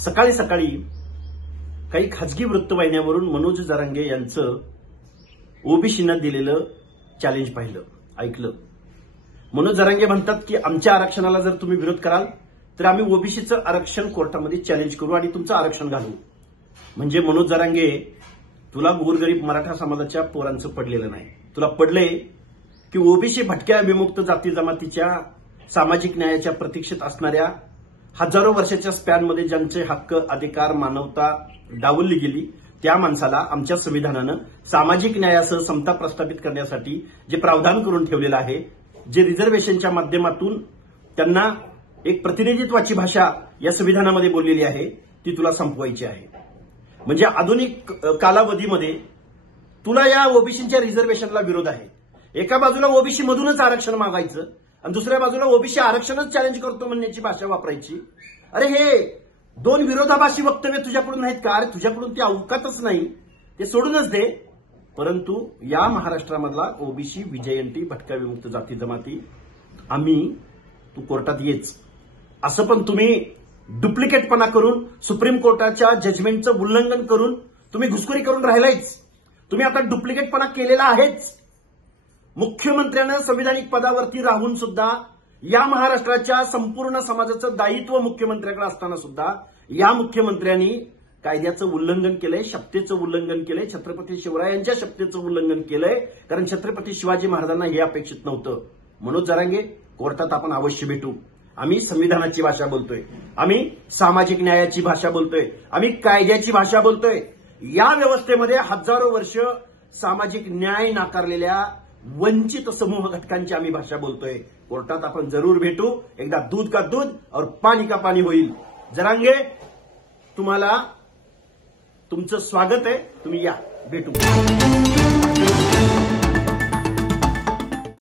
सकाळी सकाळी काही खाजगी वृत्तवाहिन्यावरून मनोज जरांगे यांचं ओबीसीनं दिलेलं चॅलेंज पाहिलं, ऐकलं. मनोज जरांगे म्हणतात की आमच्या आरक्षणाला जर तुम्ही विरोध कराल तर आम्ही ओबीसीचं आरक्षण कोर्टामध्ये चॅलेंज करू आणि तुमचं आरक्षण घालू. म्हणजे मनोज जरांगे, तुला गोरगरीब मराठा समाजाच्या पोरांचं पडलेलं नाही. तुला पडलंय की ओबीसी भटक्या विमुक्त जाती जमातीच्या सामाजिक न्यायाच्या प्रतीक्षेत असणाऱ्या हजारो वर्षाच्या स्पॅनमध्ये ज्यांचे हक्क, अधिकार, मानवता डावलली गेली त्या माणसाला आमच्या संविधानानं सामाजिक न्यायासह समता प्रस्थापित करण्यासाठी जे प्रावधान करून ठेवलेलं आहे, जे रिझर्वेशनच्या माध्यमातून त्यांना एक प्रतिनिधित्वाची भाषा या संविधानामध्ये बोललेली आहे, ती तुला संपवायची आहे. म्हणजे आधुनिक कालावधीमध्ये तुला या ओबीसीच्या रिझर्वेशनला विरोध आहे. एका बाजूला ओबीसी मधूनच आरक्षण मागायचं आणि दुसऱ्या बाजूला ओबीसी आरक्षणच चॅलेंज करतो म्हणण्याची भाषा वापरायची. अरे हे दोन विरोधाभासी वक्तव्य तुझ्याकडून नाहीत का? अरे तुझ्याकडून ते अवकातच नाही, ते सोडूनच दे. परंतु या महाराष्ट्रामधला ओबीसी, विजयंती, भटक्या विमुक्त जाती जमाती तू कोर्टात येच. असं पण तुम्ही डुप्लिकेटपणा करून सुप्रीम कोर्टाच्या जजमेंटचं उल्लंघन करून तुम्ही घुसखोरी करून राहिलायच. तुम्ही आता डुप्लिकेटपणा केलेला आहेच. मुख्यमंत्र्यानं संविधानिक पदावरती राहून सुद्धा या महाराष्ट्राच्या संपूर्ण समाजाचं दायित्व मुख्यमंत्र्याकडे असताना सुद्धा या मुख्यमंत्र्यांनी कायद्याचं उल्लंघन केलंय, शपथेचं उल्लंघन केलंय, छत्रपती शिवरायांच्या शपथेचं उल्लंघन केलंय. कारण छत्रपती शिवाजी महाराजांना हे अपेक्षित नव्हतं. मनोज जरांगे, कोर्टात आपण अवश्य भेटू. आम्ही संविधानाची भाषा बोलतोय, आम्ही सामाजिक न्यायाची भाषा बोलतोय, आम्ही कायद्याची भाषा बोलतोय. या व्यवस्थेमध्ये हजारो वर्ष सामाजिक न्याय नाकारलेल्या वंचित समूह घटकांची आम्ही भाषा बोलतोय. कोर्टात आपण जरूर भेटू. एकदा दूध का दूध और पाणी का पाणी होईल. जरांगे, तुम्हाला तुमचं स्वागत आहे. तुम्ही या, भेटू.